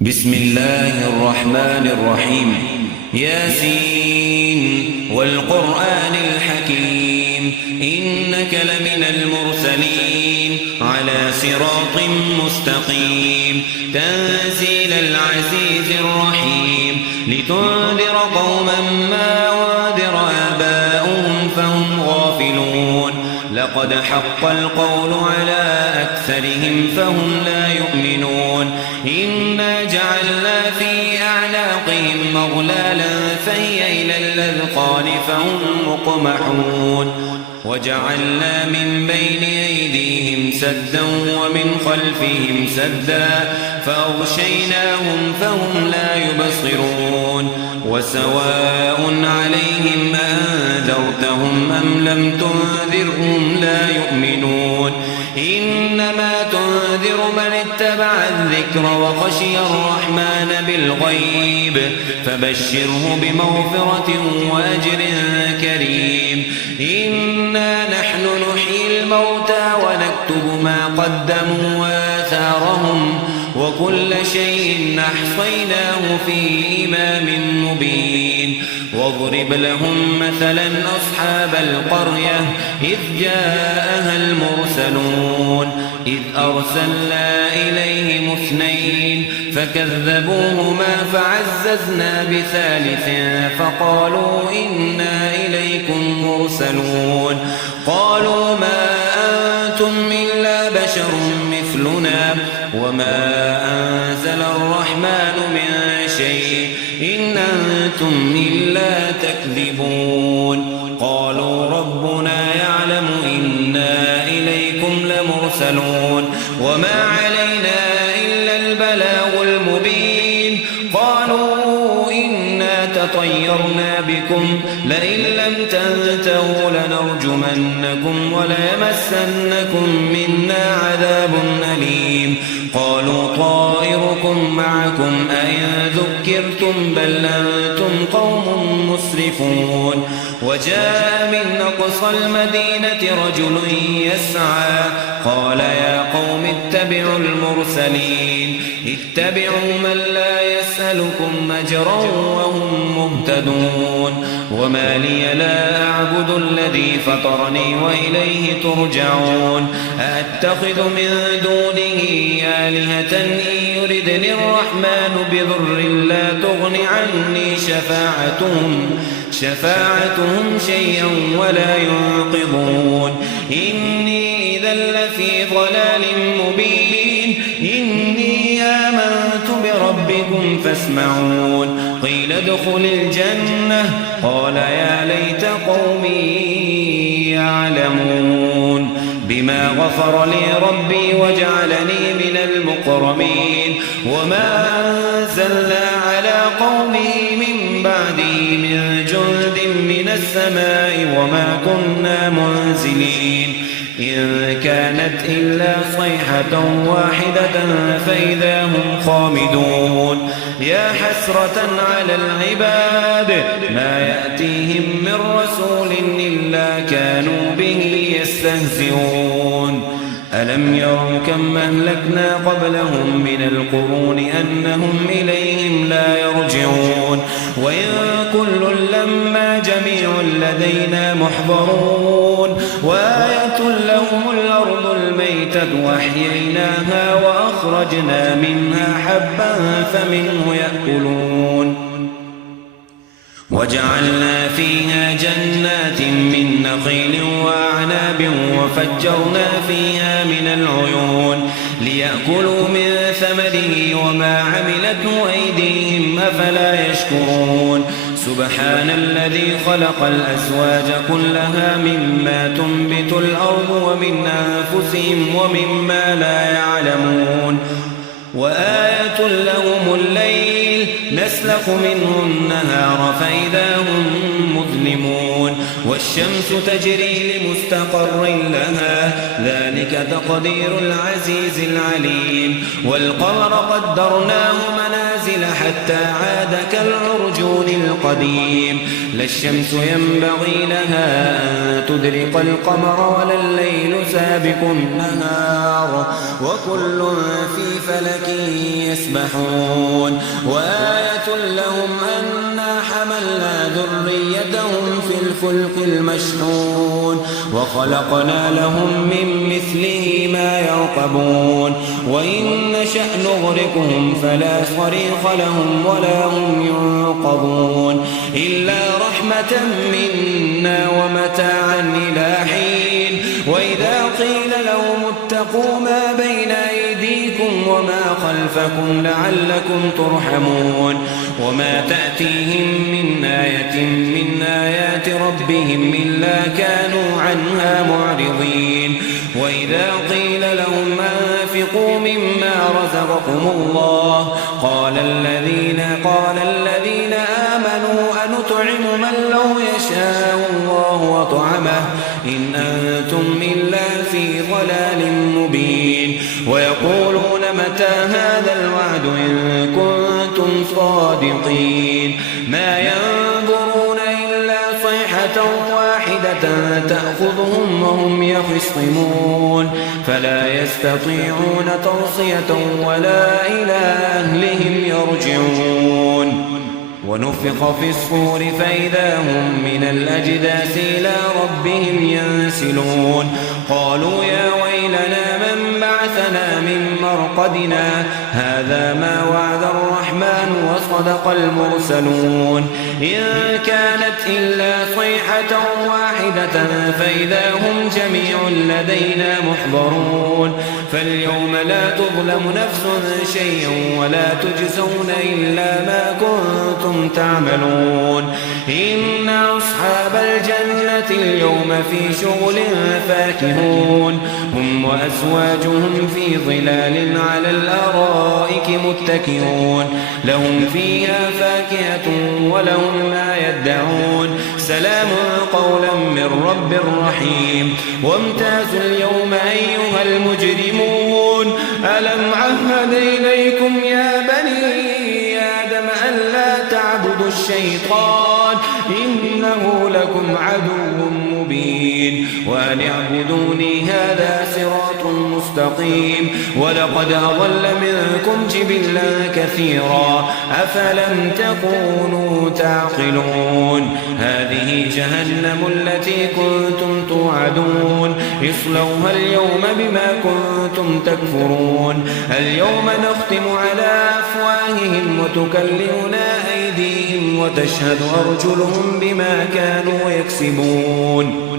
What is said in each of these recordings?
بسم الله الرحمن الرحيم. ياسين والقرآن الحكيم إنك لمن المرسلين على صراط مستقيم تنزيل العزيز الرحيم لتنذر قوما ما أنذر آباؤهم فهم غافلون لقد حق القول على أكثرهم فهم لا يؤمنون إنا جعلنا في أعناقهم مغلالا فهي إلى الأذقان فهم مقمحون وجعلنا من بين أيديهم سدا ومن خلفهم سدا فأغشيناهم فهم لا يبصرون وسواء عليهم أنذرتهم أم لم تنذرهم لا يؤمنون إنما تنذر من اتبع الذكر وخشي الرحمن بالغيب فبشره بمغفرة وأجر كريم إنا نحن نحيي الموتى ونكتب ما قدموا وآثارهم وكل شيء أحصيناه في إمام مبين واضرب لهم مثلا أصحاب القرية إذ جاءها المرسلون إذ أرسلنا إليهم اثنين فكذبوهما فعززنا بثالث فقالوا إنا إليكم مرسلون قالوا ما أنتم إلا بشر مثلنا وما أنزل الرحمن من شيء إن أنتم إلا تكذبون قالوا ربنا يعلم إنا إليكم لمرسلون وما علينا إلا البلاغ المبين قالوا إنا تطيرنا بكم لئن لم تنتهوا لنرجمنكم وليمسنكم منا عذاب أليم قالوا طائركم معكم أئن ذكرتم بل أنتم قوم مسرفون وجاء من أقصى المدينة رجل يسعى قال يا قوم اتبعوا المرسلين اتبعوا من لا يسألكم أجرا وهم مهتدون وما لي لا أعبد الذي فطرني وإليه ترجعون أأتخذ من دونه آلهة إن يردني الرحمن بضر لا تغن عني شفاعتهم شيئا ولا ينقذون إني إذا لفي ضلال مبين إني آمنت بربكم فاسمعون قيل ادخل الجنة قال يا ليت قومي يعلمون بما غفر لي ربي وجعلني من المكرمين وما أنزلنا على قومه من بعده من جند من السماء وما كنا منزلين إن كانت إلا صيحة واحدة فإذا هم خامدون يا حسرة على العباد ما يأتيهم من رسول إلا كانوا به يستهزئون ألم يروا كم أهلكنا قبلهم من القرون أنهم إليهم لا يرجعون وإن كل لما جميع لدينا محضرون وآية لهم الأرض الميتة وأحييناها وأخرجنا منها حبا فمنه يأكلون وجعلنا فيها جنات من نخيل وأعناب وفجرنا فيها من العيون ليأكلوا من ثمره وما عملته أيديهم أفلا يشكرون سبحان الذي خلق الأزواج كلها مما تنبت الأرض ومن أنفسهم ومما لا يعلمون وآية لهم الليل نسلخ منه النهار فإذا هم مظلمون والشمس تجري لمستقر لها ذلك تقدير العزيز العليم والقمر قدرناه منازل حتى عاد كالعرجون القديم لا الشمس ينبغي لها أن تدرك القمر ولا الليل سابق النهار وكل في فلك يسبحون وآية لهم أنا حملنا ذريتهم في الفلك المشحون وخلقنا لهم من مثله ما يركبون وإن نشأ نغرقهم فلا صريخ لهم ولا هم ينقذون إلا رحمة منا ومتاعا إلى حين وإذا قيل لهم اتقوا ما بين أيديكم وما خلفكم لعلكم ترحمون وما تأتيهم من آية من آيات ربهم إلا كانوا عنها معرضين وإذا قيل لهم أنفقوا مما رزقكم الله قال الذين آمنوا أنطعم من لو يشاء الله وطعمه إن أنتم إلا في ضلال مبين ويقولون متى هذا الوعد إن كنتم صادقين ما ينظرون إلا صيحة واحدة تأخذهم وهم يخصمون فلا يستطيعون توصية ولا إلى أهلهم يرجعون ونفخ في الصور فإذا هم من الأجداث إلى ربهم ينسلون قالوا يا ويلنا من بعثنا من مرقدنا هذا ما وعد الرحمن وصدق المرسلون إن كانت إلا صيحة واحدة فإذا هم جميع لدينا محضرون فاليوم لا تظلم نفس شيئا ولا تجزون إلا ما كنتم تعملون إن أصحاب الجنة اليوم في شغل فاكهون هم وأزواجهم في ظلال على الأرائك متكئون لهم فيها فاكهة ولهم ما يدعون سلام قولا من رب رحيم وامتازوا اليوم أيها المجرمون ألم عهد إليكم يا بني آدم ألا تعبدوا الشيطان إنه لكم عدو مبين وأن اعبدوني هذا صراط مستقيم ولقد أضل منكم جبلا كثيرا أفلم تكونوا تعقلون هذه جهنم التي كنتم توعدون اصلوها اليوم بما كنتم تكفرون اليوم نختم على أفواههم وتكلمنا أيديهم وتشهد أرجلهم بما كانوا يكسبون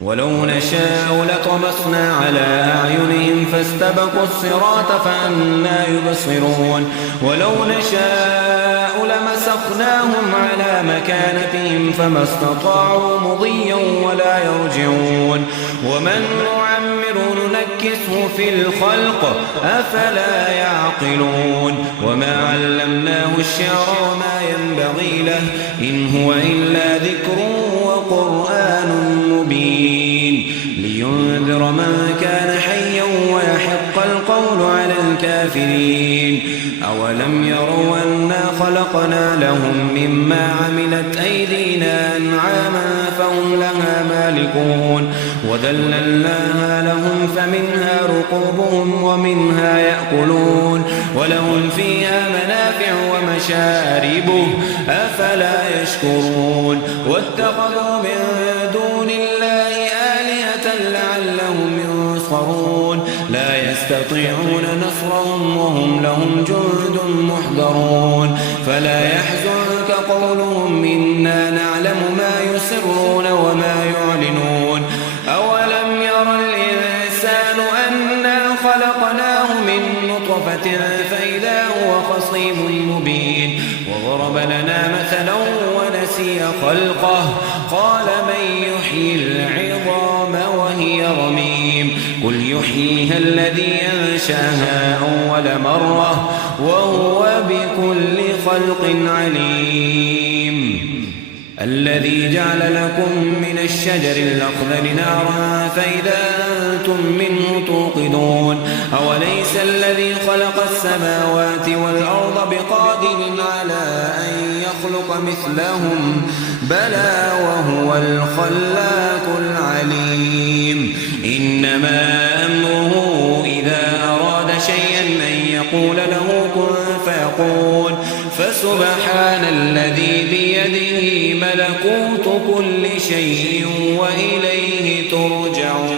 ولو نشاء لطمسنا على أعينهم فاستبقوا الصراط فأنى يبصرون ولو نشاء لمسخناهم على مكانتهم فما استطاعوا مضيا ولا يرجعون ومن نعمر ننكسه في الخلق أفلا يعقلون وما علمناه الشعر وما ينبغي له إن هو إلا ذكر وقرآن مبين لينذر من كان حيا ويحق القول على الكافرين أولم يروا أنا خلقنا لهم مما عملت أيدينا أنعاما فهم لها مالكون وذللناها لهم فمنها ركوبهم ومنها يأكلون ولهم فيها منافع ومشارب أفلا يشكرون واتخذوا من دون الله آلهة لعلهم ينصرون لا يستطيعون نصرهم وهم لهم جند محضرون فلا يحزنك قولهم إنا نعلم ما يسرون وما يعلنون أولم ير الإنسان أنا خلقناه من نطفة فإذا هو خصيم مبين وضرب لنا مثلا ونسي خلقه قال من يحيي العظام وهي رميم قل يحييها الذي أنشأها أول مرة وهو بكل خلق عليم الذي جعل لكم من الشجر الأخضر نارا فإذا أنتم منه توقدون أوليس الذي خلق السماوات والأرض بقادر على أن يخلق مثلهم بلى وهو الخلاق العليم إنما أمره إذا أراد شيئا أن يقول له كن فيكون فسبحان الذي بيده ملكوت كل شيء وإليه ترجعون